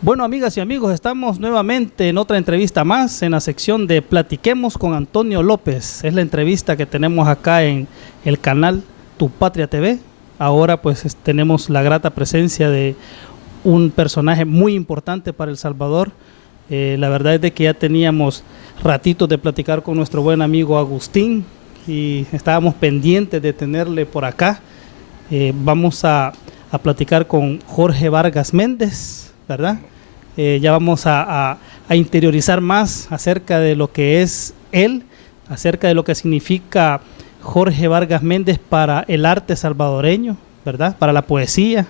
Bueno, amigas y amigos, estamos nuevamente en otra entrevista más en la sección de Platiquemos con Antonio López. Es la entrevista que tenemos acá en el canal Tu Patria TV. Ahora pues tenemos la grata presencia de un personaje muy importante para El Salvador. La verdad es de que ya teníamos ratitos de platicar con nuestro buen amigo Agustín y estábamos pendientes de tenerle por acá. Vamos a platicar con Jorge Vargas Méndez, ¿verdad? Ya vamos a interiorizar más acerca de lo que es él, acerca de lo que significa Jorge Vargas Méndez para el arte salvadoreño, ¿verdad? Para la poesía.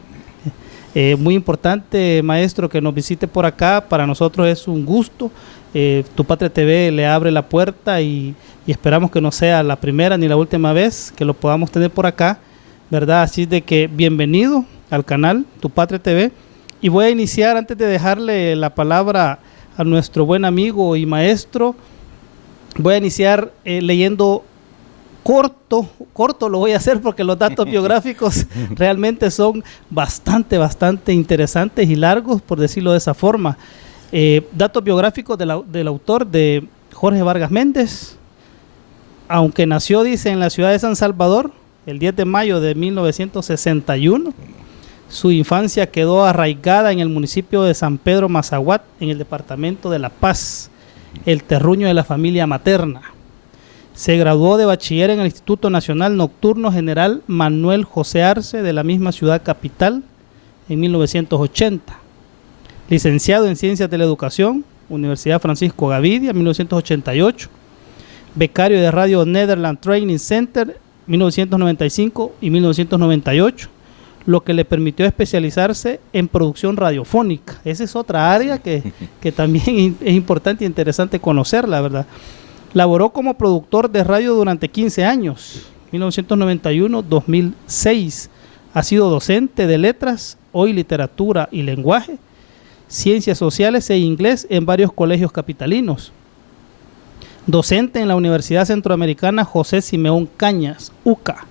Muy importante, maestro, que nos visite por acá. Para nosotros es un gusto. Tu Patria TV le abre la puerta y esperamos que no sea la primera ni la última vez que lo podamos tener por acá, ¿verdad? Así de que bienvenido al canal Tu Patria TV. Y voy a iniciar, antes de dejarle la palabra a nuestro buen amigo y maestro, voy a iniciar leyendo corto lo voy a hacer porque los datos biográficos realmente son bastante interesantes y largos, por decirlo de esa forma. Datos biográficos del autor, de Jorge Vargas Méndez. Aunque nació, dice, en la ciudad de San Salvador, el 10 de mayo de 1961, su infancia quedó arraigada en el municipio de San Pedro Mazahuat, en el departamento de La Paz, el terruño de la familia materna. Se graduó de bachiller en el Instituto Nacional Nocturno General Manuel José Arce de la misma ciudad capital en 1980. Licenciado en Ciencias de la Educación, Universidad Francisco Gavidia, 1988. Becario de Radio Netherlands Training Center, 1995 y 1998, lo que le permitió especializarse en producción radiofónica. Esa es otra área que también es importante e interesante conocerla, ¿verdad? Laboró como productor de radio durante 15 años, 1991-2006. Ha sido docente de letras, hoy literatura y lenguaje, ciencias sociales e inglés en varios colegios capitalinos. Docente en la Universidad Centroamericana José Simeón Cañas, UCA,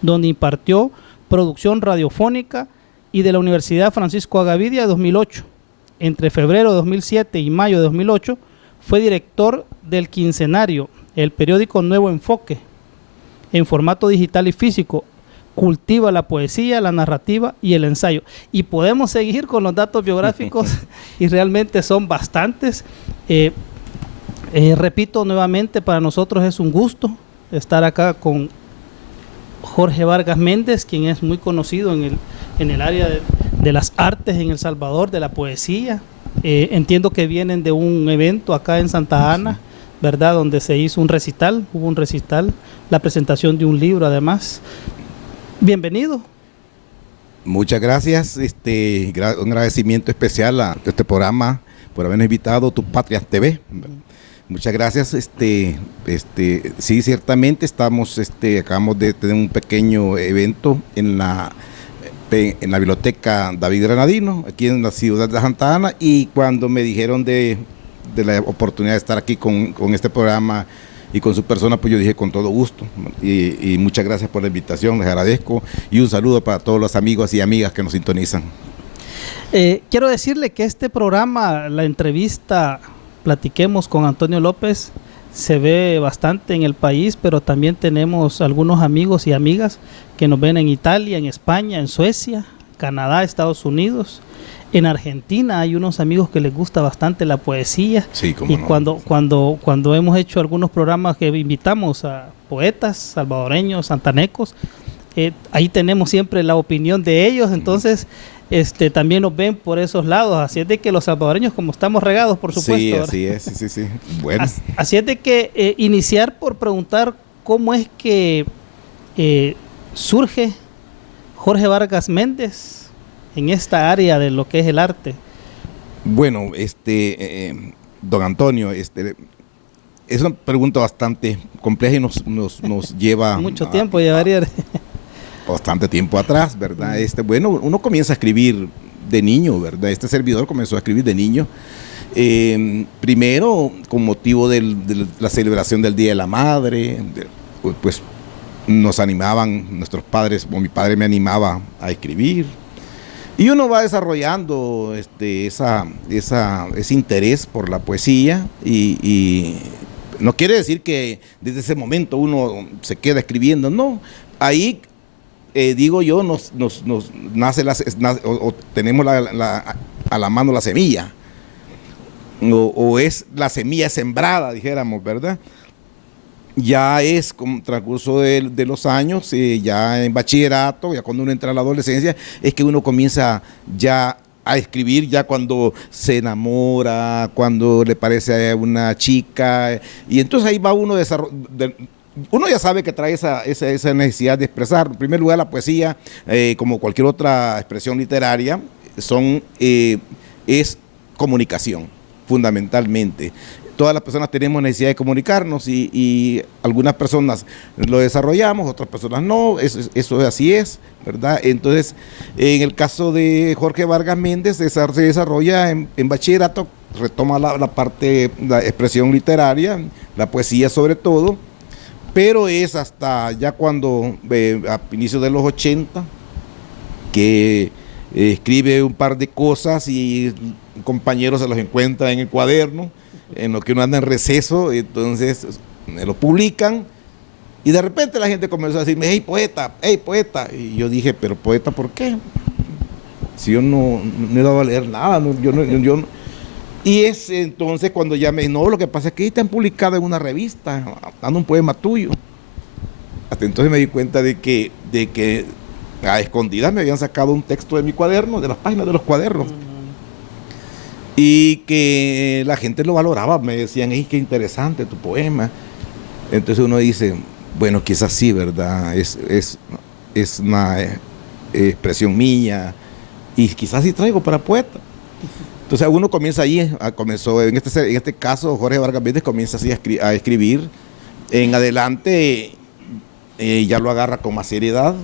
donde impartió producción radiofónica, y de la Universidad Francisco Gavidia 2008. Entre febrero de 2007 y mayo de 2008 fue director del quincenario, el periódico Nuevo Enfoque, en formato digital y físico. Cultiva la poesía, la narrativa y el ensayo. Y podemos seguir con los datos biográficos y realmente son bastantes. Repito nuevamente, para nosotros es un gusto estar acá con Jorge Vargas Méndez, quien es muy conocido en el área de las artes en El Salvador, de la poesía. Entiendo que vienen de un evento acá en Santa Ana, ¿verdad? Donde se hizo hubo un recital, la presentación de un libro además. Bienvenido. Muchas gracias, un agradecimiento especial a este programa por habernos invitado, Tu Patria TV. Muchas gracias. Sí, ciertamente acabamos de tener un pequeño evento en la biblioteca David Granadino, aquí en la ciudad de Santa Ana, y cuando me dijeron de la oportunidad de estar aquí con este programa y con su persona, pues yo dije con todo gusto, y muchas gracias por la invitación, les agradezco, y un saludo para todos los amigos y amigas que nos sintonizan. Quiero decirle que este programa, la entrevista Platiquemos con Antonio López, se ve bastante en el país, pero también tenemos algunos amigos y amigas que nos ven en Italia, en España, en Suecia, Canadá, Estados Unidos. En Argentina hay unos amigos que les gusta bastante la poesía. Sí, y no. cuando hemos hecho algunos programas que invitamos a poetas salvadoreños, santanecos, ahí tenemos siempre la opinión de ellos. Entonces también nos ven por esos lados. Así es de que los salvadoreños, como estamos regados, por supuesto. Sí, así es, sí. Bueno. Así es de que iniciar por preguntar cómo es que surge Jorge Vargas Méndez en esta área de lo que es el arte. Bueno, don Antonio, es una pregunta bastante compleja y nos lleva mucho tiempo llevaría. Bastante tiempo atrás, ¿verdad? Bueno, uno comienza a escribir de niño, ¿verdad? Este servidor comenzó a escribir de niño. Primero, con motivo de la celebración del Día de la Madre, pues nos animaban nuestros padres, o mi padre me animaba a escribir. Y uno va desarrollando ese interés por la poesía y no quiere decir que desde ese momento uno se queda escribiendo, no. Ahí, digo yo, nos nace, o tenemos a la mano la semilla, o es la semilla sembrada, dijéramos, ¿verdad? Ya es con transcurso de los años, ya en bachillerato, ya cuando uno entra a la adolescencia, es que uno comienza ya a escribir, ya cuando se enamora, cuando le parece a una chica, y entonces ahí va uno uno ya sabe que trae esa necesidad de expresar. En primer lugar, la poesía, como cualquier otra expresión literaria, es comunicación, fundamentalmente. Todas las personas tenemos necesidad de comunicarnos y algunas personas lo desarrollamos, otras personas no, eso así es, ¿verdad? Entonces, en el caso de Jorge Vargas Méndez, se desarrolla en bachillerato, retoma la expresión literaria, la poesía sobre todo, pero es hasta ya cuando, a inicios de los 80, que escribe un par de cosas y un compañero se los encuentra en el cuaderno, en lo que uno anda en receso, entonces me lo publican y de repente la gente comenzó a decirme, hey poeta, y yo dije, pero poeta, ¿por qué? Si yo no he dado a leer nada, y es entonces cuando ya no, lo que pasa es que ahí te han publicado en una revista, dando un poema tuyo. Hasta entonces me di cuenta de que a escondidas me habían sacado un texto de mi cuaderno, de las páginas de los cuadernos. Y que la gente lo valoraba, me decían, hey, qué interesante tu poema. Entonces uno dice, bueno, quizás sí, ¿verdad? Es una expresión mía y quizás sí traigo para poeta. Entonces uno comienza ahí, comenzó en este caso Jorge Vargas Méndez comienza así a escribir. En adelante ya lo agarra con más seriedad,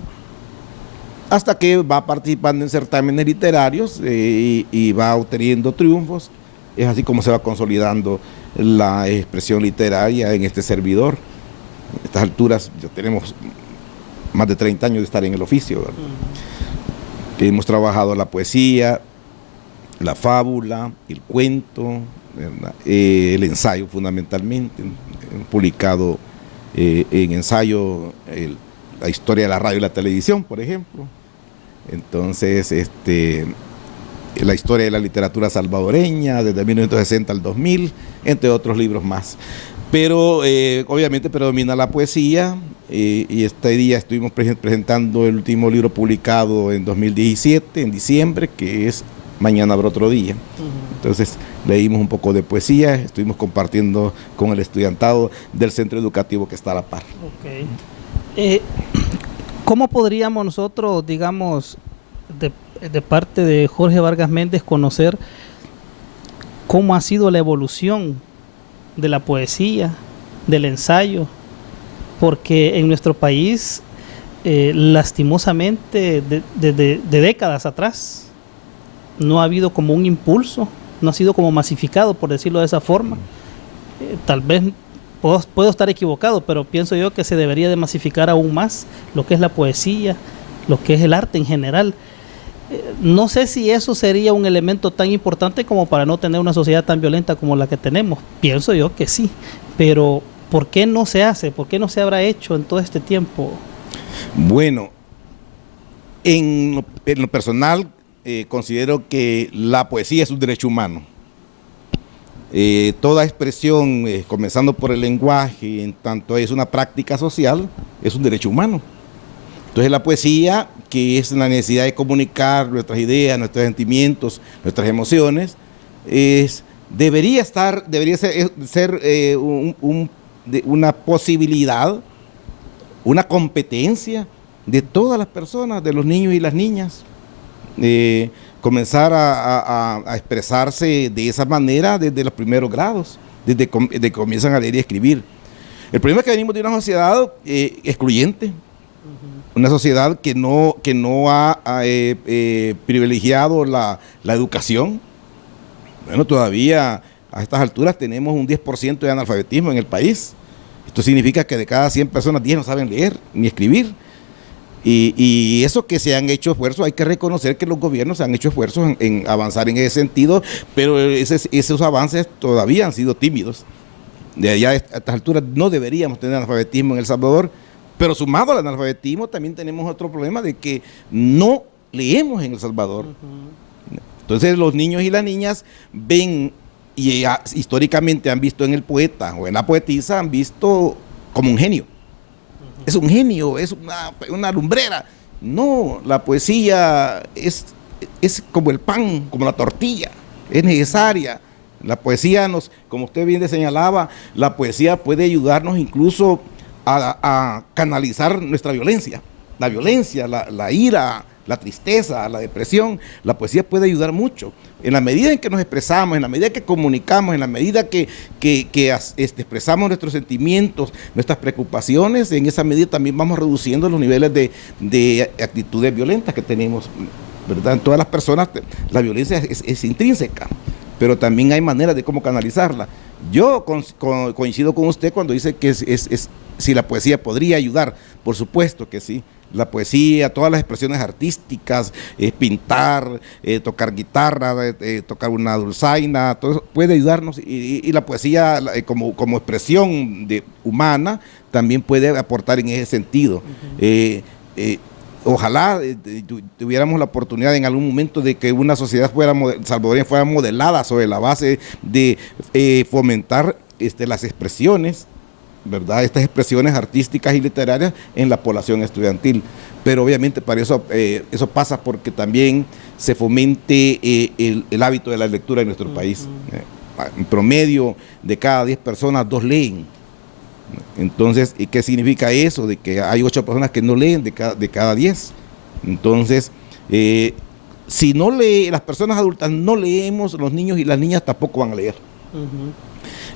hasta que va participando en certámenes literarios y va obteniendo triunfos. Es así como se va consolidando la expresión literaria en este servidor. A estas alturas ya tenemos más de 30 años de estar en el oficio, ¿verdad? Hemos trabajado la poesía, la fábula, el cuento, ¿verdad? El ensayo fundamentalmente. Hemos publicado en ensayo la historia de la radio y la televisión, por ejemplo. Entonces, la historia de la literatura salvadoreña desde 1960 al 2000, entre otros libros más. Pero obviamente predomina la poesía y este día estuvimos presentando el último libro publicado en 2017, en diciembre, que es Mañana habrá otro día. Entonces leímos un poco de poesía, estuvimos compartiendo con el estudiantado del centro educativo que está a la par. Okay. ¿Cómo podríamos nosotros, digamos, de parte de Jorge Vargas Méndez, conocer cómo ha sido la evolución de la poesía, del ensayo? Porque en nuestro país, lastimosamente, de décadas atrás, no ha habido como un impulso, no ha sido como masificado, por decirlo de esa forma. Tal vez puedo estar equivocado, pero pienso yo que se debería de masificar aún más lo que es la poesía, lo que es el arte en general. No sé si eso sería un elemento tan importante como para no tener una sociedad tan violenta como la que tenemos. Pienso yo que sí, pero ¿por qué no se hace? ¿Por qué no se habrá hecho en todo este tiempo? Bueno, en lo personal, considero que la poesía es un derecho humano. Toda expresión, comenzando por el lenguaje, en tanto es una práctica social, es un derecho humano. Entonces la poesía, que es la necesidad de comunicar nuestras ideas, nuestros sentimientos, nuestras emociones, debería ser una posibilidad, una competencia de todas las personas, de los niños y las niñas. Comenzar a expresarse de esa manera desde los primeros grados, desde que comienzan a leer y escribir. El problema es que venimos de una sociedad excluyente, una sociedad que no ha privilegiado la educación. Bueno, todavía a estas alturas tenemos un 10% de analfabetismo en el país. Esto significa que de cada 100 personas, 10 no saben leer ni escribir. Y eso que se han hecho esfuerzos, hay que reconocer que los gobiernos han hecho esfuerzos en avanzar en ese sentido, pero esos avances todavía han sido tímidos. De allá a estas alturas no deberíamos tener analfabetismo en El Salvador, pero sumado al analfabetismo también tenemos otro problema de que no leemos en El Salvador. Entonces los niños y las niñas ven y históricamente han visto en el poeta o en la poetisa, han visto como un genio. Es un genio, es una lumbrera. No, la poesía es como el pan, como la tortilla, es necesaria. La poesía como usted bien señalaba, la poesía puede ayudarnos incluso a canalizar nuestra violencia. La violencia, la ira, la tristeza, la depresión, la poesía puede ayudar mucho. En la medida en que nos expresamos, en la medida que comunicamos, en la medida que expresamos nuestros sentimientos, nuestras preocupaciones, en esa medida también vamos reduciendo los niveles de actitudes violentas que tenemos, ¿verdad? En todas las personas la violencia es intrínseca, pero también hay maneras de cómo canalizarla. Yo coincido con usted cuando dice que si la poesía podría ayudar, por supuesto que sí. La poesía, todas las expresiones artísticas, pintar, tocar guitarra, tocar una dulzaina, todo eso puede ayudarnos y la poesía como expresión humana también puede aportar en ese sentido. Ojalá tuviéramos la oportunidad en algún momento de que una sociedad salvadoreña fuera modelada sobre la base de fomentar las expresiones, ¿verdad? Estas expresiones artísticas y literarias en la población estudiantil. Pero obviamente para eso pasa porque también se fomente el hábito de la lectura en nuestro país. En promedio, de cada 10 personas, 2 leen. Entonces, ¿y qué significa eso? De que hay 8 personas que no leen de cada 10. Entonces, si no lee, las personas adultas no leemos, los niños y las niñas tampoco van a leer.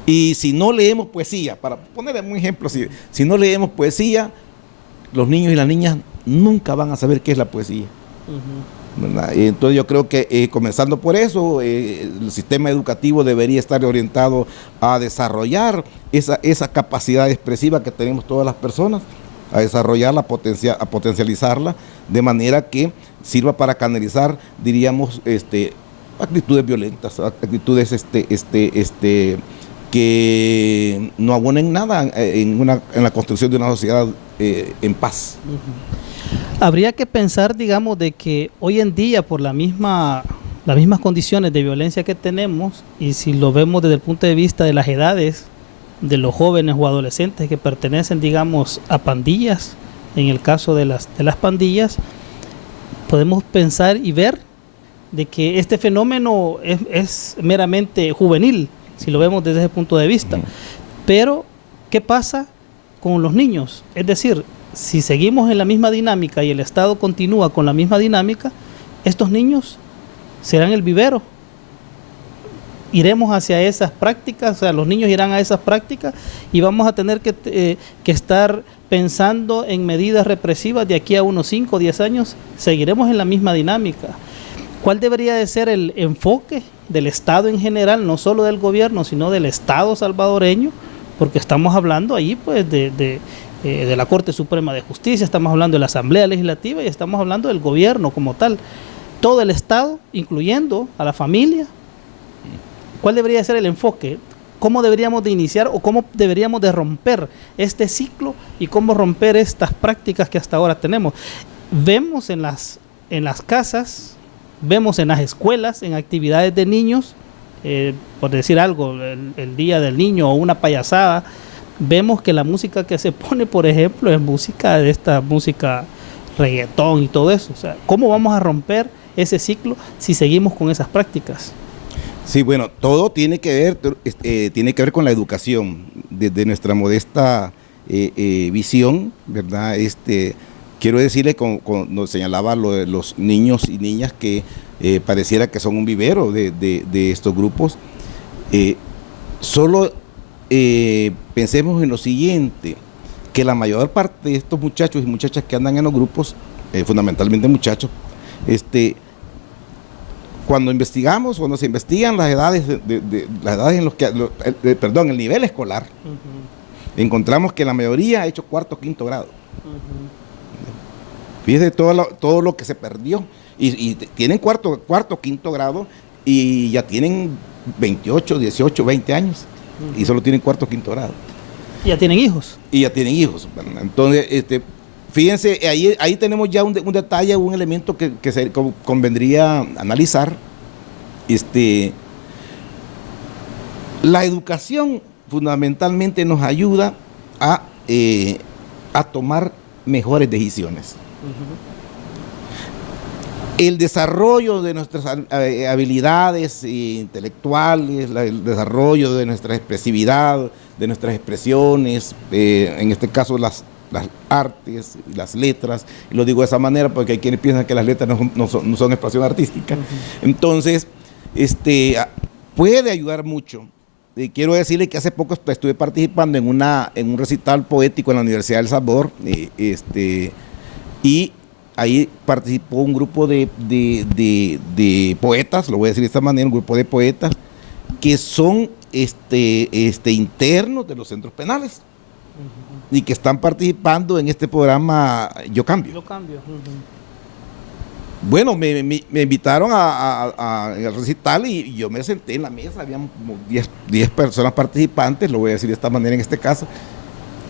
Y si no leemos poesía, para poner un ejemplo, si no leemos poesía, los niños y las niñas nunca van a saber qué es la poesía. ¿Verdad? Entonces yo creo que comenzando por eso, el sistema educativo debería estar orientado a desarrollar esa capacidad expresiva que tenemos todas las personas, a desarrollarla, a potencializarla, de manera que sirva para canalizar, diríamos, actitudes violentas, actitudes que no abonen nada en la construcción de una sociedad en paz. Habría que pensar, digamos, de que hoy en día por las mismas condiciones de violencia que tenemos, y si lo vemos desde el punto de vista de las edades de los jóvenes o adolescentes que pertenecen, digamos, a pandillas, en el caso de las pandillas, podemos pensar y ver de que este fenómeno es meramente juvenil, si lo vemos desde ese punto de vista. Pero, ¿qué pasa con los niños? Es decir, si seguimos en la misma dinámica y el Estado continúa con la misma dinámica, estos niños serán el vivero. Iremos hacia esas prácticas, o sea, los niños irán a esas prácticas y vamos a tener que estar pensando en medidas represivas de aquí a unos 5 o 10 años. Seguiremos en la misma dinámica. ¿Cuál debería de ser el enfoque del Estado en general, no solo del gobierno, sino del Estado salvadoreño? Porque estamos hablando ahí pues de la Corte Suprema de Justicia, estamos hablando de la Asamblea Legislativa y estamos hablando del gobierno como tal. Todo el Estado, incluyendo a la familia. ¿Cuál debería ser el enfoque? ¿Cómo deberíamos de iniciar o cómo deberíamos de romper este ciclo y cómo romper estas prácticas que hasta ahora tenemos? Vemos en las casas, vemos en las escuelas, en actividades de niños, por decir algo, el Día del Niño o una payasada, vemos que la música que se pone, por ejemplo, es música de esta música reggaetón y todo eso. O sea, ¿cómo vamos a romper ese ciclo si seguimos con esas prácticas? Sí, bueno, todo tiene que ver con la educación, desde nuestra modesta visión, ¿verdad? Quiero decirle, nos señalaba lo de los niños y niñas que pareciera que son un vivero de estos grupos. Solo pensemos en lo siguiente, que la mayor parte de estos muchachos y muchachas que andan en los grupos, fundamentalmente muchachos, cuando se investigan las edades, las edades en los que, el nivel escolar, encontramos que la mayoría ha hecho 4º o 5º grado. Fíjese todo lo que se perdió. Y tienen cuarto, quinto grado y ya tienen 28, 18, 20 años. Y solo tienen cuarto, quinto grado. ¿Y ya tienen hijos? Y ya tienen hijos. Entonces, fíjense, ahí tenemos ya un detalle, un elemento que convendría analizar. La educación fundamentalmente nos ayuda a tomar mejores decisiones. El desarrollo de nuestras habilidades intelectuales, el desarrollo de nuestra expresividad, de nuestras expresiones, en este caso las artes, las letras, y lo digo de esa manera porque hay quienes piensan que las letras no son expresión artística. Entonces, puede ayudar mucho. Quiero decirle que hace poco estuve participando en un recital poético en la Universidad del Salvador, y ahí participó un grupo de poetas, lo voy a decir de esta manera, un grupo de poetas que son internos de los centros penales y que están participando en este programa Yo Cambio. Yo Cambio. Bueno, me invitaron al recital y yo me senté en la mesa, había como 10 personas participantes, lo voy a decir de esta manera en este caso.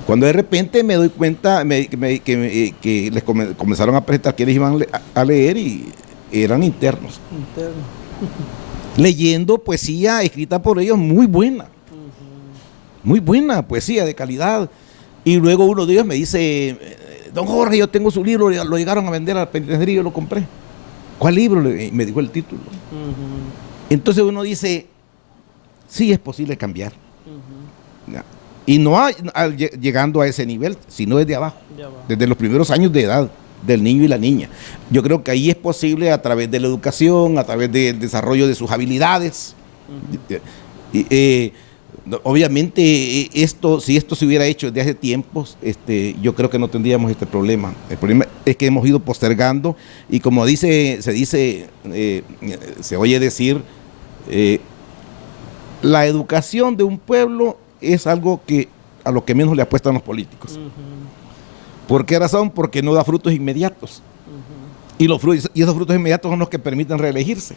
Cuando de repente me doy cuenta que les comenzaron a presentar quienes iban a leer y eran internos. Leyendo poesía escrita por ellos muy buena. Muy buena poesía de calidad. Y luego uno de ellos me dice, don Jorge, yo tengo su libro, lo llegaron a vender a la penitenciaria y yo lo compré. ¿Cuál libro? Y me dijo el título. Entonces uno dice, sí es posible cambiar. Y no llegando a ese nivel, sino desde abajo, desde los primeros años de edad del niño y la niña. Yo creo que ahí es posible a través de la educación, a través del desarrollo de sus habilidades. Obviamente, si esto se hubiera hecho desde hace tiempos, yo creo que no tendríamos este problema. El problema es que hemos ido postergando y como se oye decir, la educación de un pueblo es algo a lo que menos le apuestan los políticos. ¿Por qué razón? Porque no da frutos inmediatos. Y esos frutos inmediatos son los que permiten reelegirse.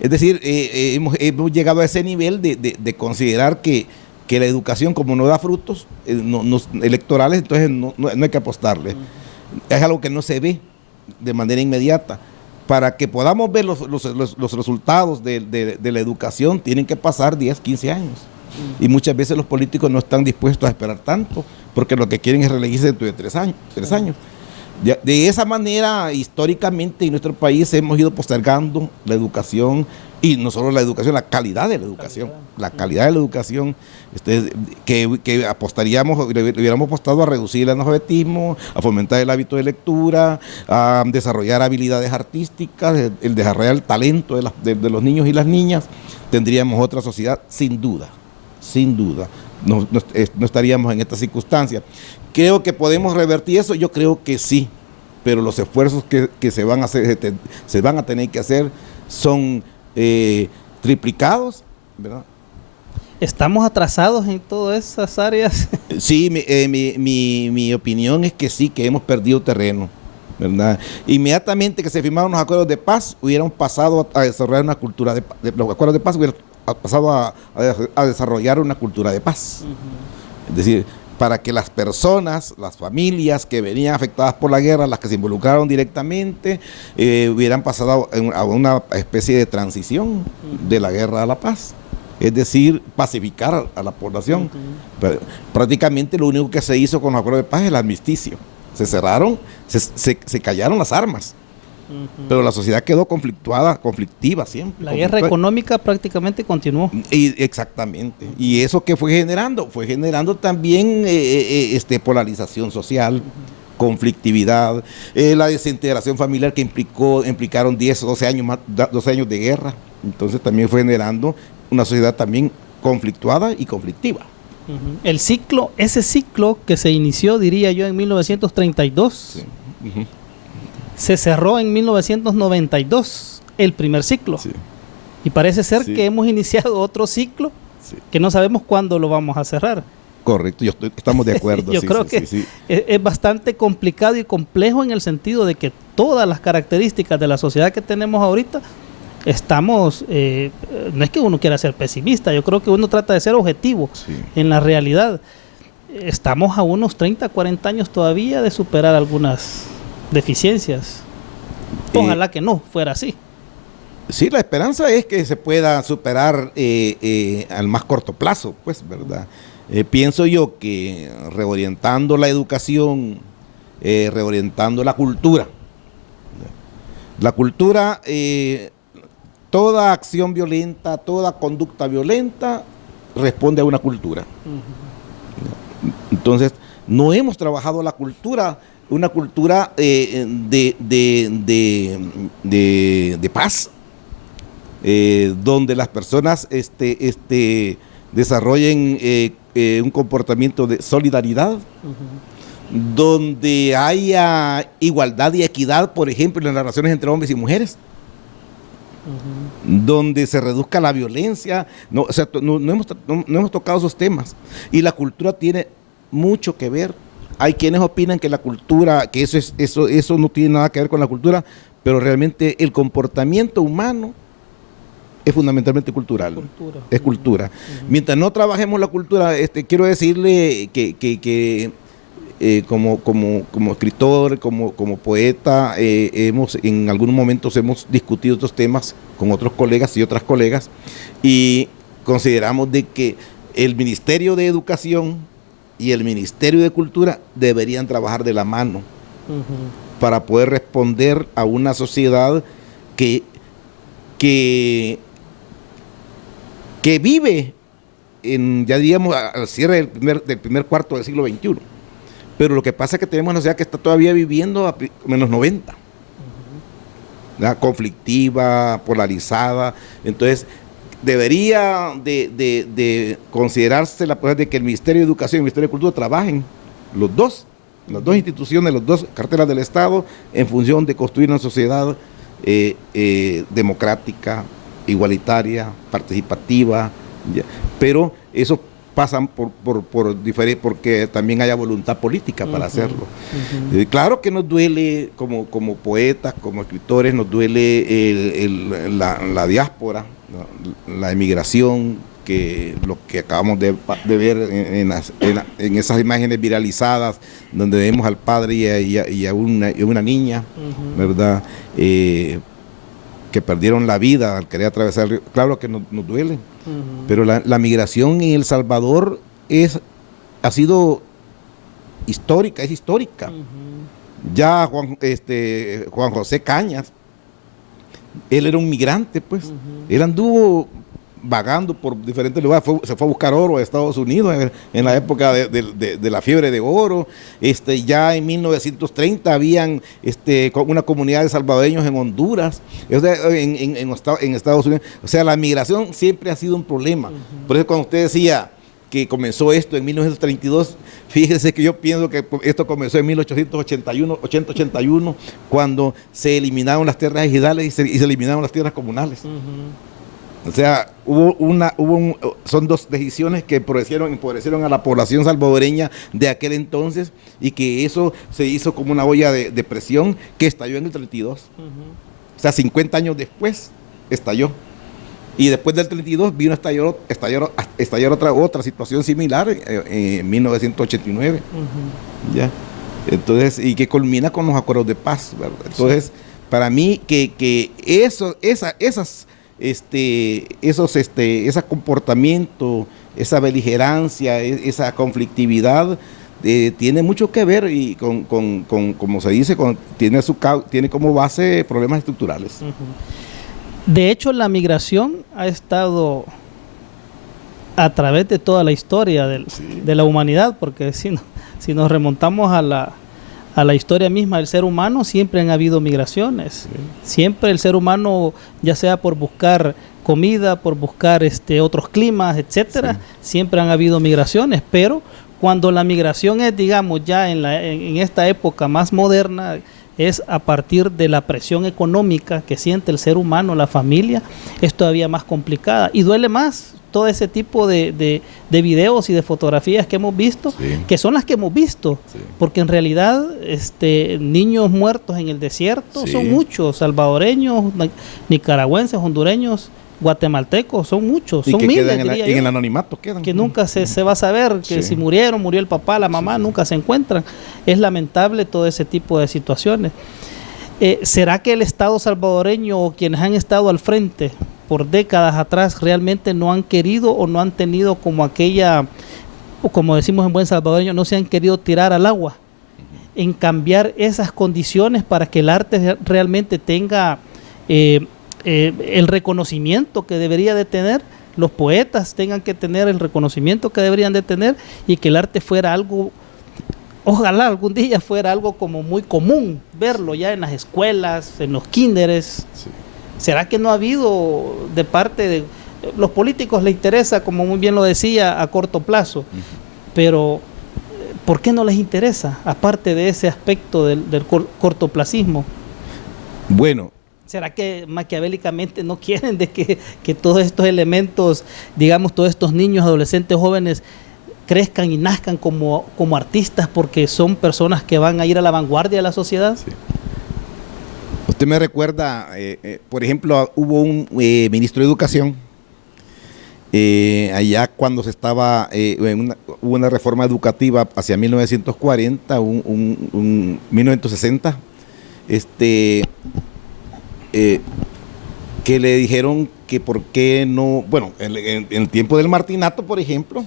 Es decir, hemos llegado a ese nivel de considerar que la educación, como no da frutos electorales, entonces no hay que apostarle. Es algo que no se ve de manera inmediata. Para que podamos ver los resultados de la educación, tienen que pasar 10, 15 años. Y muchas veces los políticos no están dispuestos a esperar tanto, porque lo que quieren es reelegirse dentro de 3 años. De esa manera, históricamente en nuestro país hemos ido postergando la educación, y no solo la educación, la calidad de la educación. La calidad de la educación, que apostaríamos, le hubiéramos apostado a reducir el analfabetismo, a fomentar el hábito de lectura, a desarrollar habilidades artísticas, el desarrollar el talento de los niños y las niñas, tendríamos otra sociedad sin duda. Sin duda, no estaríamos en estas circunstancias. Creo que podemos revertir eso, yo creo que sí, pero los esfuerzos que se van a tener que hacer son triplicados, ¿verdad? ¿Estamos atrasados en todas esas áreas? Sí, mi opinión es que sí, que hemos perdido terreno, ¿verdad? Inmediatamente que se firmaron los acuerdos de paz, hubiéramos pasado a desarrollar una cultura los acuerdos de paz hubieran pasado a desarrollar una cultura de paz. Es decir, para que las personas, las familias que venían afectadas por la guerra, las que se involucraron directamente, hubieran pasado a una especie de transición de la guerra a la paz. Es decir, pacificar a la población. Prácticamente lo único que se hizo con los acuerdos de paz es el armisticio. Se cerraron, se callaron las armas. Pero la sociedad quedó conflictiva siempre. La guerra económica prácticamente continuó. Exactamente. Y eso que fue generando también polarización social, conflictividad, la desintegración familiar que implicaron 10 o 12 años de guerra. Entonces también fue generando una sociedad también conflictuada y conflictiva. Ese ciclo que se inició, diría yo, en 1932. Sí. Se cerró en 1992, el primer ciclo. Sí. Y parece ser que hemos iniciado otro ciclo que no sabemos cuándo lo vamos a cerrar. Correcto, estamos de acuerdo. Yo creo que es bastante complicado y complejo en el sentido de que todas las características de la sociedad que tenemos ahorita estamos, no es que uno quiera ser pesimista, yo creo que uno trata de ser objetivo en la realidad. Estamos a unos 30, 40 años todavía de superar algunas deficiencias. Ojalá que no fuera así. Sí, la esperanza es que se pueda superar al más corto plazo, pues, ¿verdad? Pienso yo que reorientando la educación, reorientando la cultura, toda acción violenta, toda conducta violenta responde a una cultura. Entonces, no hemos trabajado la cultura, una cultura de paz, donde las personas desarrollen un comportamiento de solidaridad, donde haya igualdad y equidad, por ejemplo, en las relaciones entre hombres y mujeres, donde se reduzca la violencia. No hemos tocado esos temas, y la cultura tiene mucho que ver. Hay quienes opinan que la cultura, que eso no tiene nada que ver con la cultura, pero realmente el comportamiento humano es fundamentalmente cultural. Es cultura. Mientras no trabajemos la cultura, quiero decirle que como escritor, como poeta, en algunos momentos hemos discutido estos temas con otros colegas y otras colegas, y consideramos de que el Ministerio de Educación y el Ministerio de Cultura deberían trabajar de la mano para poder responder a una sociedad que vive ya diríamos al cierre del primer cuarto del siglo XXI. Pero lo que pasa es que tenemos una sociedad que está todavía viviendo en los 90, conflictiva, polarizada. Entonces, debería de considerarse la posibilidad de que el Ministerio de Educación y el Ministerio de Cultura trabajen las dos instituciones, las dos carteras del Estado, en función de construir una sociedad democrática, igualitaria, participativa, pero eso pasan porque también haya voluntad política para hacerlo. Claro que nos duele como poetas, como escritores, nos duele la diáspora, la emigración, lo que acabamos de ver en esas imágenes viralizadas, donde vemos al padre y a una niña, ¿verdad?, que perdieron la vida al querer atravesar el río. Claro que nos duele, pero la migración en El Salvador ha sido histórica, es histórica. Ya Juan José Cañas, él era un migrante, pues. Él anduvo vagando por diferentes lugares, se fue a buscar oro a Estados Unidos en la época de la fiebre de oro. Ya en 1930 habían una comunidad de salvadoreños en Honduras, en Estados Unidos. O sea, la migración siempre ha sido un problema. Por eso cuando usted decía que comenzó esto en 1932, fíjese que yo pienso que esto comenzó en 1881, cuando se eliminaron las tierras ejidales y se eliminaron las tierras comunales. O sea, son dos decisiones que empobrecieron a la población salvadoreña de aquel entonces, y que eso se hizo como una olla de presión que estalló en el 32. O sea, 50 años después estalló. Y después del 32 vino a estallar otra situación similar en 1989. ¿Ya? Entonces, y que culmina con los acuerdos de paz, ¿verdad? Entonces, para mí que ese comportamiento, esa beligerancia, esa conflictividad tiene mucho que ver y con como se dice, tiene como base problemas estructurales. De hecho, la migración ha estado a través de toda la historia de la humanidad, porque si nos remontamos a la historia misma del ser humano, siempre han habido migraciones. Siempre el ser humano, ya sea por buscar comida, por buscar otros climas, etcétera, siempre han habido migraciones. Pero cuando la migración es, digamos, ya en esta época más moderna, es a partir de la presión económica que siente el ser humano, la familia, es todavía más complicada y duele más todo ese tipo de videos y de fotografías que hemos visto, Sí. que son las que hemos visto, Sí. porque en realidad niños muertos en el desierto Sí. son muchos, salvadoreños, nicaragüenses, hondureños, guatemaltecos, son muchos, Y son que miles, quedan diría en yo, el anonimato, quedan. que nunca se va a saber que Sí. si murió el papá, la mamá, Sí, sí. nunca se encuentran. Es lamentable todo ese tipo de situaciones. ¿Será que el Estado salvadoreño o quienes han estado al frente por décadas atrás realmente no han querido o no han tenido como aquella, o como decimos en buen salvadoreño, no se han querido tirar al agua en cambiar esas condiciones para que el arte realmente tenga el reconocimiento que debería de tener, los poetas tengan que tener el reconocimiento que deberían de tener y que el arte fuera algo, ojalá algún día fuera algo como muy común, verlo ya en las escuelas, en los kinderes? Sí. ¿Será que no ha habido de parte de los políticos les interesa, como muy bien lo decía, a corto plazo? Pero ¿por qué no les interesa? Aparte de ese aspecto del cortoplacismo. Bueno, ¿Será que maquiavélicamente no quieren de que todos estos elementos, digamos, todos estos niños, adolescentes, jóvenes, crezcan y nazcan como artistas porque son personas que van a ir a la vanguardia de la sociedad? sí. Usted me recuerda, por ejemplo, hubo un ministro de Educación, allá cuando se estaba, hubo una reforma educativa hacia 1940, 1960, que le dijeron que por qué no, bueno, en el tiempo del Martinato, por ejemplo,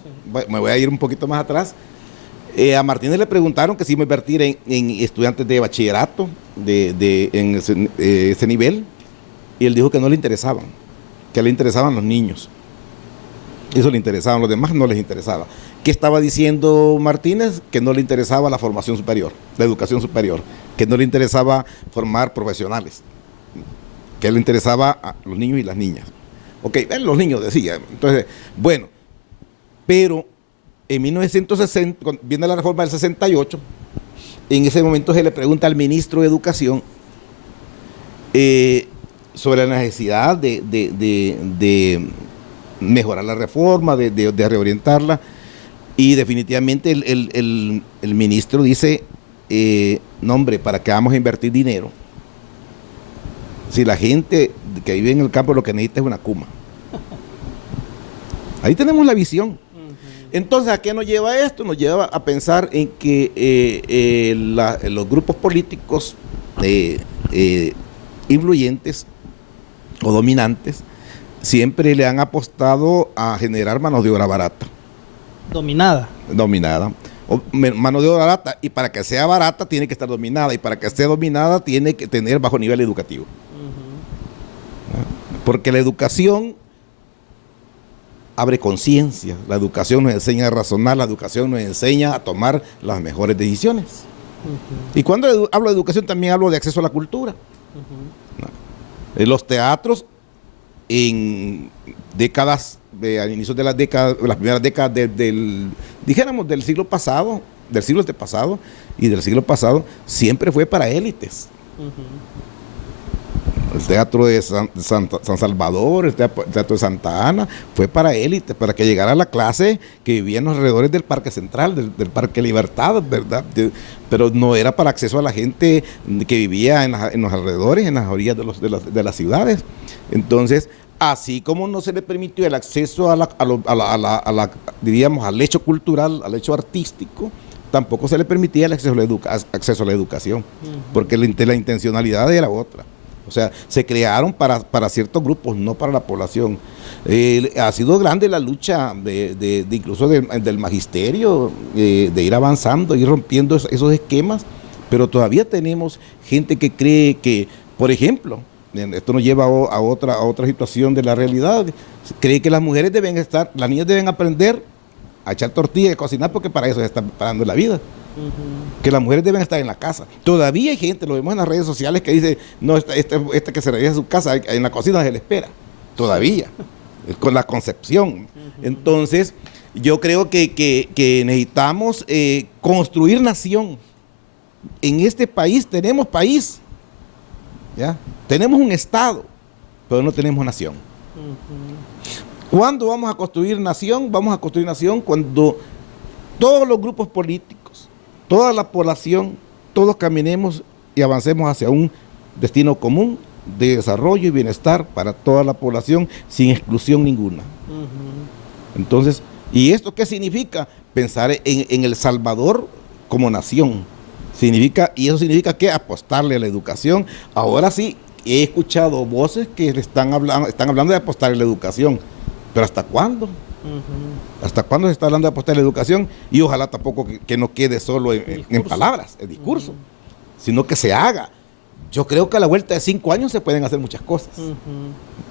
me voy a ir un poquito más atrás, a Martínez le preguntaron que si iba a invertir en estudiantes de bachillerato en ese nivel, y él dijo que no le interesaban, que le interesaban los niños. Eso le interesaban, los demás no les interesaba. ¿Qué estaba diciendo Martínez? Que no le interesaba la formación superior, la educación superior, que no le interesaba formar profesionales, que le interesaba a los niños y las niñas. Ok, los niños decía. Entonces, bueno, pero en 1960, cuando viene la reforma del 68, en ese momento se le pregunta al ministro de Educación sobre la necesidad de mejorar la reforma, de reorientarla, y definitivamente el ministro dice, no hombre, ¿para qué vamos a invertir dinero? Si la gente que vive en el campo lo que necesita es una cuma. Ahí tenemos la visión. Entonces, ¿a qué nos lleva esto? Nos lleva a pensar en que los grupos políticos influyentes o dominantes siempre le han apostado a generar mano de obra barata. Dominada. O mano de obra barata, y para que sea barata tiene que estar dominada, y para que esté dominada tiene que tener bajo nivel educativo. Porque la educación abre conciencia, la educación nos enseña a razonar, la educación nos enseña a tomar las mejores decisiones. Y cuando hablo de educación también hablo de acceso a la cultura. Los teatros en décadas, a inicios de las primeras décadas dijéramos del siglo pasado, del siglo antepasado y del siglo pasado, siempre fue para élites. El teatro de San Salvador, el teatro de Santa Ana, fue para élites, para que llegara la clase que vivía en los alrededores del Parque Central, del Parque Libertad, ¿verdad? Pero no era para acceso a la gente que vivía en los alrededores, en las orillas de las ciudades. Entonces, así como no se le permitió el acceso diríamos, al hecho cultural, al hecho artístico, tampoco se le permitía el acceso a la educación, porque la intencionalidad era otra. O sea, se crearon para ciertos grupos, no para la población. Ha sido grande la lucha incluso del magisterio, de ir avanzando, ir rompiendo esos esquemas, pero todavía tenemos gente que cree que, por ejemplo, esto nos lleva a otra situación de la realidad, cree que las mujeres las niñas deben aprender a echar tortillas y a cocinar porque para eso se está preparando la vida. Que las mujeres deben estar en la casa. Todavía hay gente, lo vemos en las redes sociales, que dice, no, esta que se regresa a su casa, en la cocina se le espera. Todavía, con la concepción. Entonces, yo creo que necesitamos construir nación. En este país tenemos país, ¿ya? Tenemos un Estado, pero no tenemos nación. ¿Cuándo vamos a construir nación? Vamos a construir nación cuando todos los grupos políticos, toda la población, todos caminemos y avancemos hacia un destino común de desarrollo y bienestar para toda la población sin exclusión ninguna. Entonces, ¿y esto qué significa? Pensar en El Salvador como nación. Y eso significa que apostarle a la educación. Ahora sí, he escuchado voces que están hablando de apostar a la educación. Pero ¿hasta cuándo? ¿Hasta cuándo se está hablando de apostar a la educación? Y ojalá tampoco que no quede solo en palabras, el discurso, sino que se haga. Yo creo que a la vuelta de 5 años se pueden hacer muchas cosas.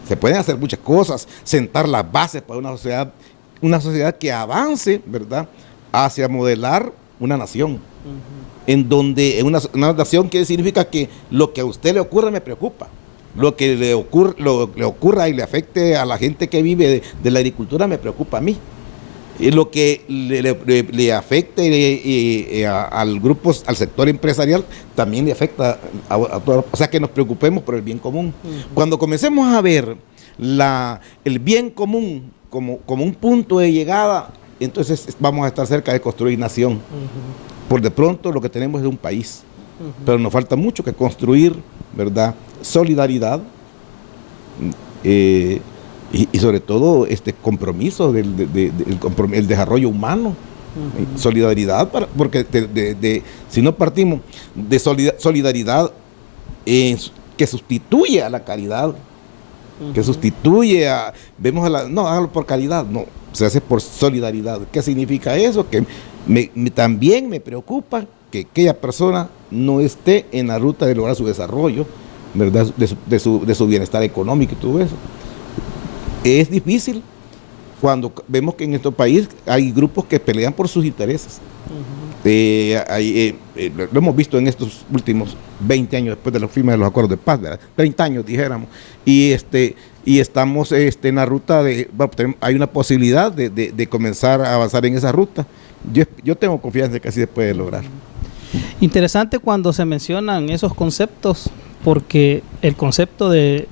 Se pueden hacer muchas cosas, sentar las bases para una sociedad que avance, ¿verdad?, hacia modelar una nación. En donde una nación que significa que lo que a usted le ocurra me preocupa. Lo que le ocurra y le afecte a la gente que vive de la agricultura me preocupa a mí. Y lo que le afecte al sector empresarial también le afecta a todo. O sea, que nos preocupemos por el bien común. Cuando comencemos a ver el bien común como un punto de llegada, entonces vamos a estar cerca de construir nación. Por de pronto lo que tenemos es un país, pero nos falta mucho que construir, ¿verdad? Solidaridad y sobre todo compromiso el desarrollo humano, solidaridad, porque si no partimos de solidaridad que sustituye a la caridad, que sustituye no, hágalo por caridad, no, se hace por solidaridad. ¿Qué significa eso? Que también me preocupa que aquella persona no esté en la ruta de lograr su desarrollo, ¿verdad?, de su bienestar económico y todo eso. Es difícil cuando vemos que en nuestro país hay grupos que pelean por sus intereses. Lo hemos visto en estos últimos 20 años después de la firma de los acuerdos de paz, ¿verdad? 30 años dijéramos, y estamos en la ruta hay una posibilidad de comenzar a avanzar en esa ruta. Yo tengo confianza de que así se puede lograr. Interesante cuando se mencionan esos conceptos, porque el concepto de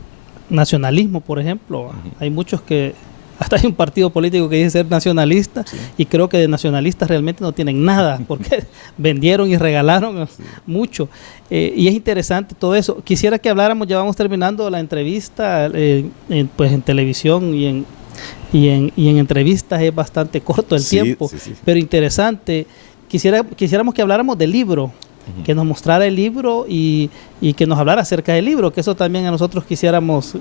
nacionalismo, por ejemplo, hay muchos que, hasta hay un partido político que dice ser nacionalista, y creo que de nacionalistas realmente no tienen nada, porque vendieron y regalaron mucho. Y es interesante todo eso. Quisiera que habláramos, ya vamos terminando la entrevista, pues en televisión y en entrevistas es bastante corto el tiempo, pero interesante. Quisiéramos que habláramos del libro, que nos mostrara el libro y que nos hablara acerca del libro, que eso también a nosotros quisiéramos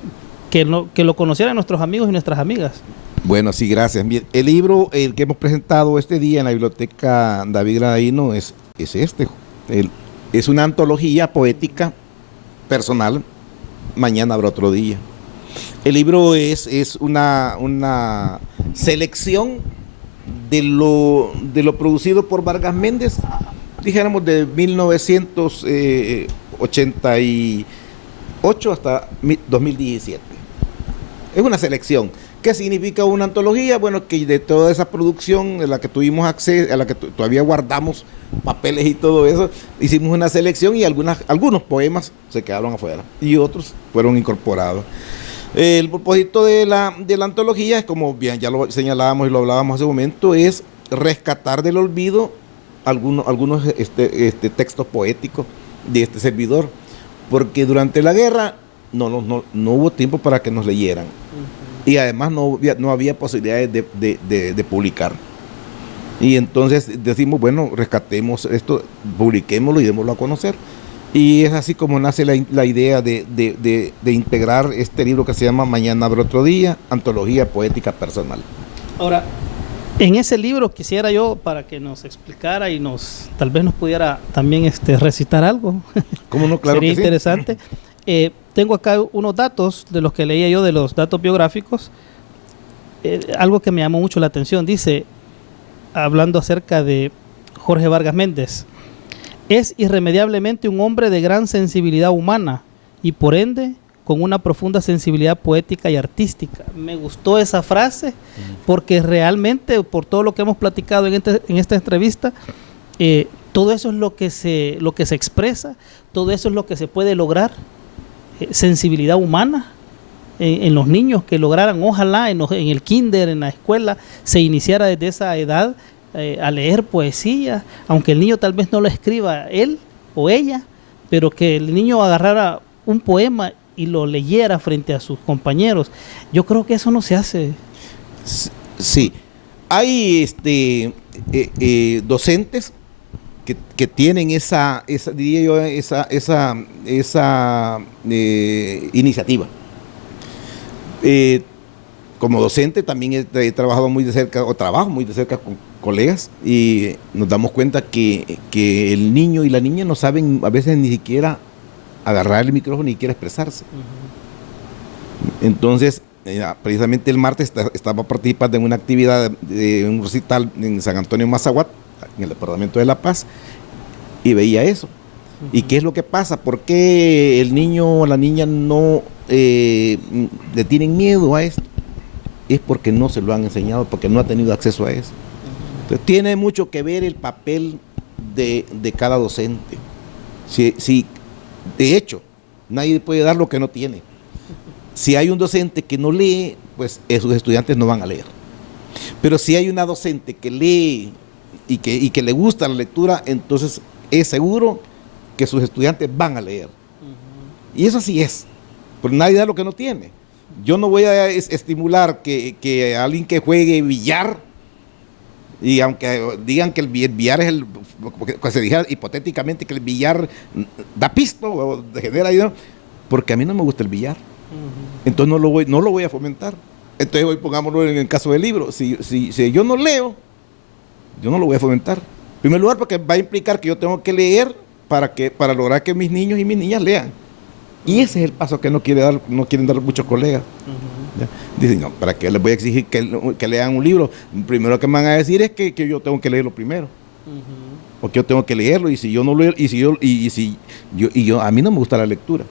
que lo conocieran nuestros amigos y nuestras amigas. Bueno, sí, gracias. Bien, el libro el que hemos presentado este día en la Biblioteca David Granadino es una antología poética personal, Mañana habrá otro día. El libro es una selección de lo producido por Vargas Méndez, dijéramos de 1988 hasta 2017. Es una selección. ¿Qué significa una antología? Bueno, que de toda esa producción a la que tuvimos acceso, a la que todavía guardamos papeles y todo eso, hicimos una selección y algunos poemas se quedaron afuera y otros fueron incorporados. El propósito de la antología es, como bien ya lo señalábamos y lo hablábamos hace un momento, es rescatar del olvido algunos textos poéticos de este servidor, porque durante la guerra no hubo tiempo para que nos leyeran, y además no había posibilidades de publicar. Y entonces decimos, bueno, rescatemos esto, publiquémoslo y démoslo a conocer. Y es así como nace la idea de integrar este libro que se llama Mañana habrá otro día, antología poética personal. Ahora, en ese libro quisiera yo, para que nos explicara y tal vez nos pudiera también recitar algo. ¿Cómo no? Claro. Sería que interesante. Sí. Tengo acá unos datos de los que leía yo, de los datos biográficos. Algo que me llamó mucho la atención. Dice, hablando acerca de Jorge Vargas Méndez: es irremediablemente un hombre de gran sensibilidad humana y por ende con una profunda sensibilidad poética y artística. Me gustó esa frase porque realmente, por todo lo que hemos platicado en esta entrevista, todo eso es lo que se expresa, todo eso es lo que se puede lograr. Sensibilidad humana, en los niños que lograran, ojalá en el kinder, en la escuela, se iniciara desde esa edad a leer poesía, aunque el niño tal vez no lo escriba él o ella, pero que el niño agarrara un poema y lo leyera frente a sus compañeros. Yo creo que eso no se hace. Sí, hay docentes que tienen diría yo, esa iniciativa. Como docente también he trabajado muy de cerca, o trabajo muy de cerca con colegas, y nos damos cuenta que el niño y la niña no saben a veces ni siquiera agarrar el micrófono ni siquiera expresarse. Entonces, precisamente el martes estaba participando en una actividad de un recital en San Antonio Mazahuat, en el departamento de La Paz, y veía eso. ¿Y qué es lo que pasa? ¿Por qué el niño o la niña no le tienen miedo a esto? Es porque no se lo han enseñado, porque no ha tenido acceso a eso. Entonces, tiene mucho que ver el papel de cada docente. Si, de hecho, nadie puede dar lo que no tiene. Si hay un docente que no lee, pues sus estudiantes no van a leer. Pero si hay una docente que lee y que le gusta la lectura, entonces es seguro que sus estudiantes van a leer. Y eso sí es, porque nadie da lo que no tiene. Yo no voy a estimular que alguien que juegue billar, y aunque digan que el billar es que se dijera hipotéticamente que el billar da pisto o genera dinero, porque a mí no me gusta el billar. Entonces no lo voy a fomentar. Entonces hoy pongámoslo en el caso del libro. Si yo no leo, yo no lo voy a fomentar. En primer lugar, porque va a implicar que yo tengo que leer para lograr que mis niños y mis niñas lean. Y ese es el paso que no quieren dar muchos colegas. Dicen, no, ¿para qué les voy a exigir que lean un libro? Primero que me van a decir es que yo tengo que leerlo primero. Porque yo tengo que leerlo, y si yo no leo, a mí no me gusta la lectura.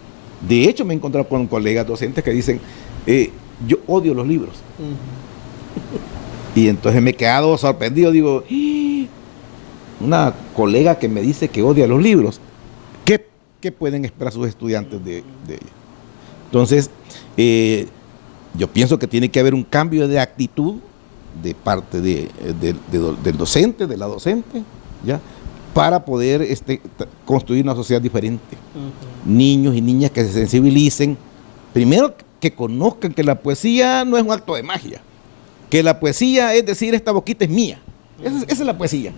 De hecho, me he encontrado con colegas docentes que dicen, yo odio los libros. Y entonces me he quedado sorprendido, digo, una colega que me dice que odia los libros, ¿qué pueden esperar sus estudiantes de ella? Entonces, yo pienso que tiene que haber un cambio de actitud de parte del docente, de la docente, ¿ya?, para poder construir una sociedad diferente. Niños y niñas que se sensibilicen, primero que conozcan que la poesía no es un acto de magia, que la poesía es decir, esta boquita es mía. Esa es la poesía.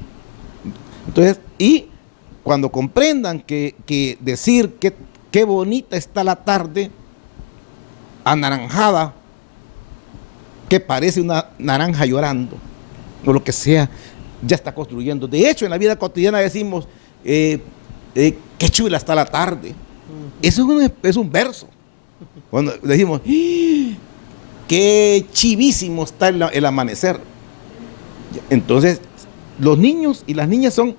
Entonces, y cuando comprendan que decir qué bonita está la tarde, anaranjada, que parece una naranja llorando, o lo que sea, ya está construyendo. De hecho, en la vida cotidiana decimos, qué chula está la tarde. Eso es un verso. Cuando decimos, qué chivísimo está el amanecer. Entonces, los niños y las niñas son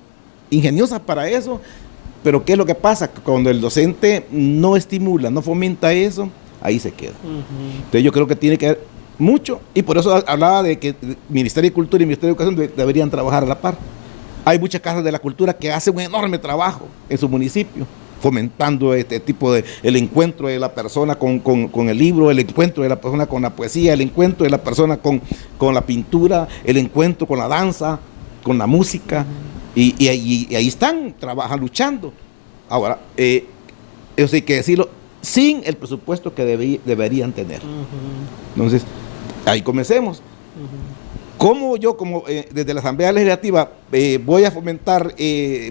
ingeniosas para eso, pero ¿qué es lo que pasa? Cuando el docente no estimula, no fomenta eso, ahí se queda. Entonces yo creo que tiene que haber mucho, y por eso hablaba de que el Ministerio de Cultura y el Ministerio de Educación deberían trabajar a la par. Hay muchas casas de la cultura que hacen un enorme trabajo en su municipio, fomentando este tipo el encuentro de la persona con el libro, el encuentro de la persona con la poesía, el encuentro de la persona con la pintura, el encuentro con la danza, con la música, y ahí están trabajando, luchando. Ahora, eso hay que decirlo, sin el presupuesto que deberían tener. Entonces, ahí comencemos. ¿Cómo yo, desde la Asamblea Legislativa, voy a fomentar,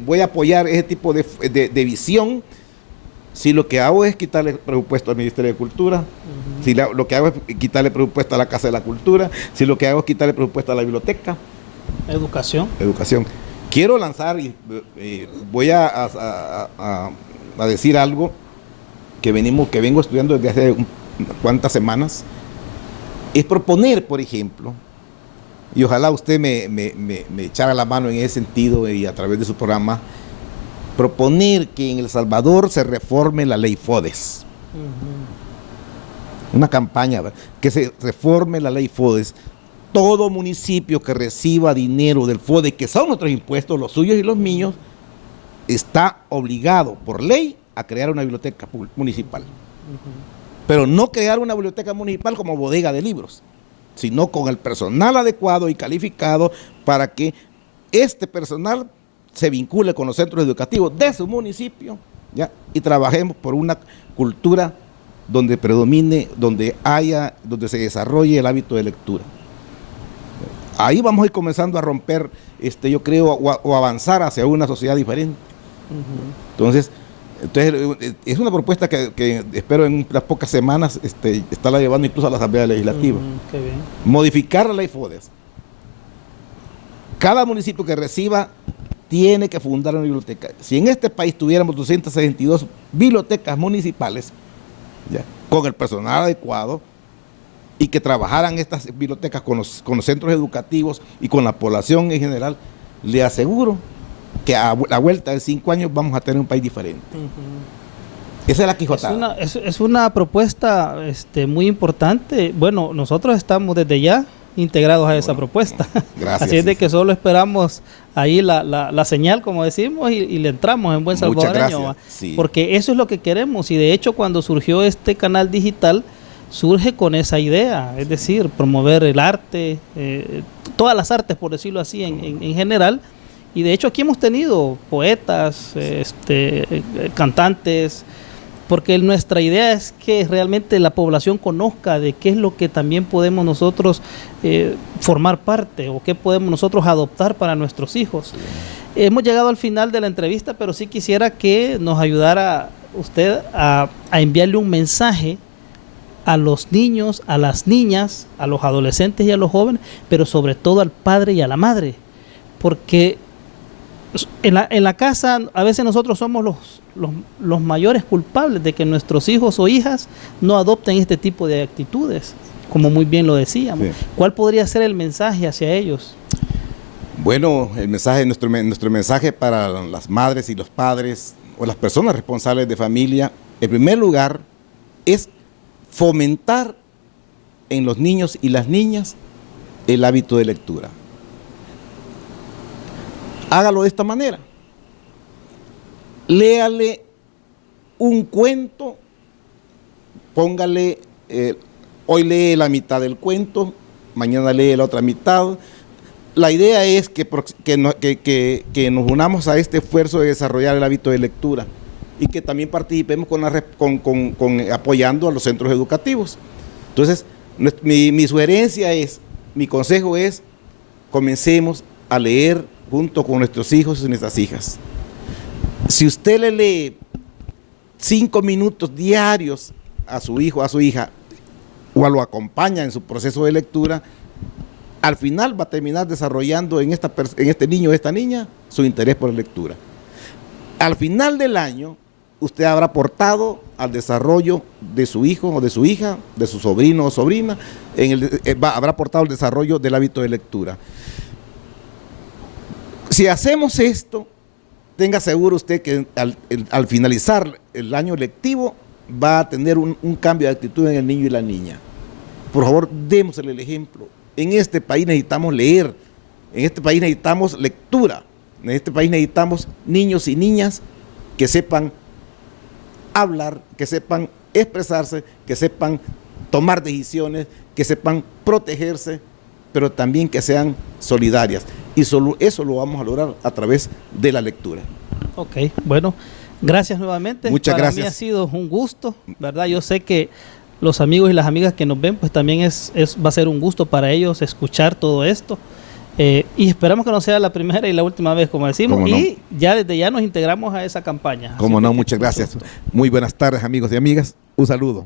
voy a apoyar ese tipo de visión? Si lo que hago es quitarle presupuesto al Ministerio de Cultura, si lo que hago es quitarle presupuesto a la Casa de la Cultura, si lo que hago es quitarle presupuesto a la biblioteca. Educación. Quiero lanzar, y voy a decir algo que vengo estudiando desde hace cuantas semanas. Es proponer, por ejemplo, y ojalá usted me echara la mano en ese sentido y a través de su programa, proponer que en El Salvador se reforme la ley FODES. Una campaña, ¿verdad?, que se reforme la ley FODES. Todo municipio que reciba dinero del FODES, que son nuestros impuestos, los suyos y los míos, está obligado por ley a crear una biblioteca municipal. Pero no crear una biblioteca municipal como bodega de libros, sino con el personal adecuado y calificado para que este personal se vincule con los centros educativos de su municipio, ¿ya? Y trabajemos por una cultura donde predomine, donde se desarrolle el hábito de lectura. Ahí vamos a ir comenzando a romper, yo creo, o avanzar hacia una sociedad diferente. Entonces, es una propuesta que espero en unas pocas semanas estarla llevando incluso a la Asamblea Legislativa. Qué bien. Modificar la ley FODES. Cada municipio que reciba tiene que fundar una biblioteca. Si en este país tuviéramos 262 bibliotecas municipales, ¿ya?, con el personal adecuado, y que trabajaran estas bibliotecas con los centros educativos y con la población en general, le aseguro que a la vuelta de 5 años vamos a tener un país diferente. Esa es la quijotada. Es una propuesta muy importante. Bueno, nosotros estamos desde ya integrados a esa propuesta. Gracias. Así es de que solo esperamos ahí la señal, como decimos, y le entramos en buen salvadoreño. Sí. Porque eso es lo que queremos. Y de hecho, cuando surgió este canal digital, surge con esa idea, es decir, promover el arte, todas las artes, por decirlo así, en general. Y de hecho aquí hemos tenido poetas, cantantes, porque nuestra idea es que realmente la población conozca de qué es lo que también podemos nosotros formar parte, o qué podemos nosotros adoptar para nuestros hijos. Hemos llegado al final de la entrevista, pero sí quisiera que nos ayudara usted a enviarle un mensaje a los niños, a las niñas, a los adolescentes y a los jóvenes, pero sobre todo al padre y a la madre, porque en la casa a veces nosotros somos los mayores culpables de que nuestros hijos o hijas no adopten este tipo de actitudes, como muy bien lo decíamos. Sí. ¿Cuál podría ser el mensaje hacia ellos? Bueno, nuestro mensaje para las madres y los padres o las personas responsables de familia, en primer lugar, es fomentar en los niños y las niñas el hábito de lectura. Hágalo de esta manera. Léale un cuento, póngale, hoy lee la mitad del cuento, mañana lee la otra mitad. La idea es que nos unamos a este esfuerzo de desarrollar el hábito de lectura y que también participemos apoyando a los centros educativos. Entonces, mi sugerencia mi consejo es, comencemos a leer junto con nuestros hijos y nuestras hijas. Si usted le lee 5 minutos diarios a su hijo, a su hija, o lo acompaña en su proceso de lectura, al final va a terminar desarrollando en este niño o esta niña su interés por la lectura. Al final del año, usted habrá aportado al desarrollo de su hijo o de su hija, de su sobrino o sobrina, habrá aportado al desarrollo del hábito de lectura. Si hacemos esto, tenga seguro usted que al finalizar el año lectivo va a tener un cambio de actitud en el niño y la niña. Por favor, démosle el ejemplo. En este país necesitamos leer, en este país necesitamos lectura, en este país necesitamos niños y niñas que sepan hablar, que sepan expresarse, que sepan tomar decisiones, que sepan protegerse, pero también que sean solidarias. Y solo eso lo vamos a lograr a través de la lectura. Ok, bueno, gracias nuevamente. Muchas gracias. Para mí ha sido un gusto, ¿verdad? Yo sé que los amigos y las amigas que nos ven, pues también va a ser un gusto para ellos escuchar todo esto. Y esperamos que no sea la primera y la última vez, como decimos, no. Y ya desde ya nos integramos a esa campaña. Como no, muchas gracias. Muy buenas tardes, amigos y amigas. Un saludo.